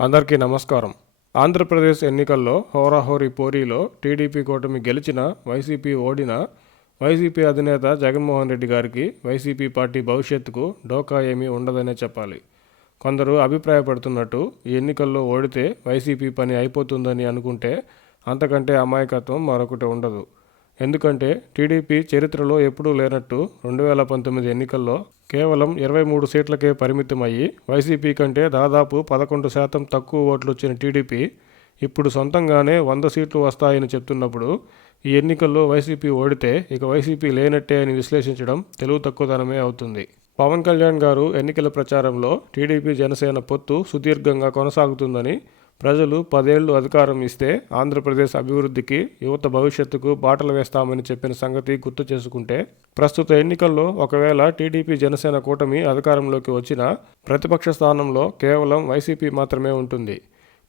అందరికీ నమస్కారం. ఆంధ్రప్రదేశ్ ఎన్నికల్లో హోరాహోరీ పోరీలో టీడీపీ కూటమి గెలిచిన, వైసీపీ ఓడిన, వైసీపీ అధినేత జగన్మోహన్ రెడ్డి గారికి వైసీపీ పార్టీ భవిష్యత్తుకు డోకా ఏమీ ఉండదనే చెప్పాలి. కొందరు అభిప్రాయపడుతున్నట్టు ఈ ఎన్నికల్లో ఓడితే వైసీపీ పని అయిపోతుందని అనుకుంటే అంతకంటే అమాయకత్వం మరొకటి ఉండదు. ఎందుకంటే టీడీపీ చరిత్రలో ఎప్పుడూ లేనట్టు 2019 ఎన్నికల్లో కేవలం 23 సీట్లకే పరిమితమయ్యి వైసీపీ కంటే దాదాపు 11% తక్కువ ఓట్లు వచ్చిన టీడీపీ ఇప్పుడు సొంతంగానే 100 సీట్లు వస్తాయని చెప్తున్నప్పుడు ఈ ఎన్నికల్లో వైసీపీ ఓడితే ఇక వైసీపీ లేనట్టే అని విశ్లేషించడం తెలుగు తక్కువదనమే అవుతుంది. పవన్ కళ్యాణ్ గారు ఎన్నికల ప్రచారంలో టీడీపీ జనసేన పొత్తు సుదీర్ఘంగా కొనసాగుతుందని, ప్రజలు 10 ఏళ్లు అధికారం ఇస్తే ఆంధ్రప్రదేశ్ అభివృద్ధికి, యువత భవిష్యత్తుకు బాటలు వేస్తామని చెప్పిన సంగతి గుర్తు చేసుకుంటే, ప్రస్తుత ఎన్నికల్లో ఒకవేళ టీడీపీ జనసేన కూటమి అధికారంలోకి వచ్చినా ప్రతిపక్ష స్థానంలో కేవలం వైసీపీ మాత్రమే ఉంటుంది.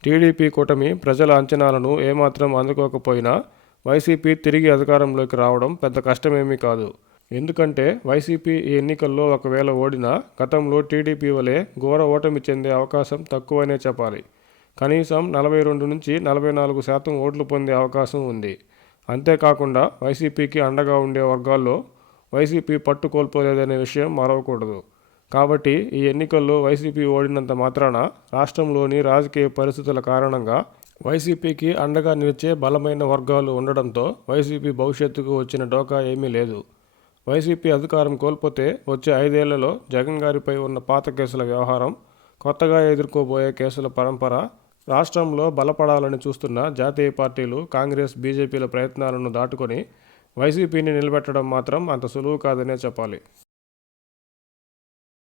టీడీపీ కూటమి ప్రజల అంచనాలను ఏమాత్రం అందుకోకపోయినా వైసీపీ తిరిగి అధికారంలోకి రావడం పెద్ద కష్టమేమీ కాదు. ఎందుకంటే వైసీపీ ఈ ఎన్నికల్లో ఒకవేళ ఓడినా గతంలో టీడీపీ వలె ఘోర ఓటమి చెందే అవకాశం తక్కువనే చెప్పాలి. కనీసం 42 నుంచి 44% ఓట్లు పొందే అవకాశం ఉంది. అంతేకాకుండా వైసీపీకి అండగా ఉండే వర్గాల్లో వైసీపీ పట్టు కోల్పోలేదనే విషయం మరవకూడదు. కాబట్టి ఈ ఎన్నికల్లో వైసీపీ ఓడినంత మాత్రాన రాష్ట్రంలోని రాజకీయ పరిస్థితుల కారణంగా వైసీపీకి అండగా నిలిచే బలమైన వర్గాలు ఉండడంతో వైసీపీ భవిష్యత్తుకు వచ్చిన డోకా ఏమీ లేదు. వైసీపీ అధికారం కోల్పోతే వచ్చే 5 ఏళ్లలో జగన్ గారిపై ఉన్న పాత కేసుల వ్యవహారం, కొత్తగా ఎదుర్కోబోయే కేసుల పరంపర, రాష్ట్రంలో బలపడాలని చూస్తున్న జాతీయ పార్టీలు కాంగ్రెస్, బీజేపీల ప్రయత్నాలను దాటుకొని వైసీపీని నిలబెట్టడం మాత్రం అంత సులువు కాదనే చెప్పాలి.